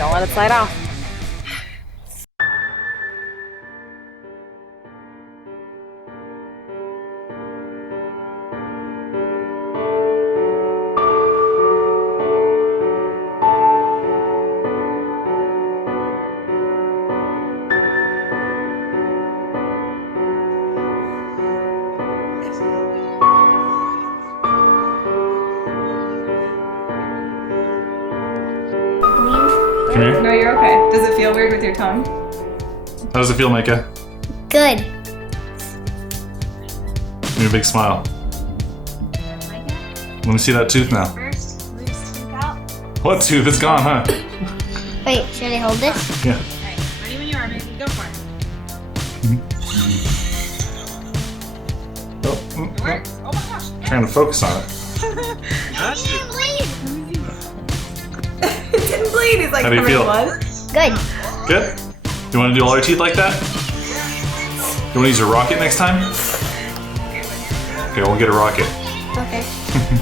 Don't let it slide off. Come here. No, you're okay. Does it feel weird with your tongue? How does it feel, Micah? Good. Give me a big smile. Let me see that tooth now. First, loose tooth out. What tooth? It's gone, huh? Wait, should I hold this? Yeah. Alright, ready when you are, baby. Go for it. Oh, It works. Oh my gosh. trying to focus on it. It didn't bleed. He's like, How do you covered in feel? blood. Good. Good? You want to do all our teeth like that? You want to use a rocket next time? Okay, we'll get a rocket. Okay.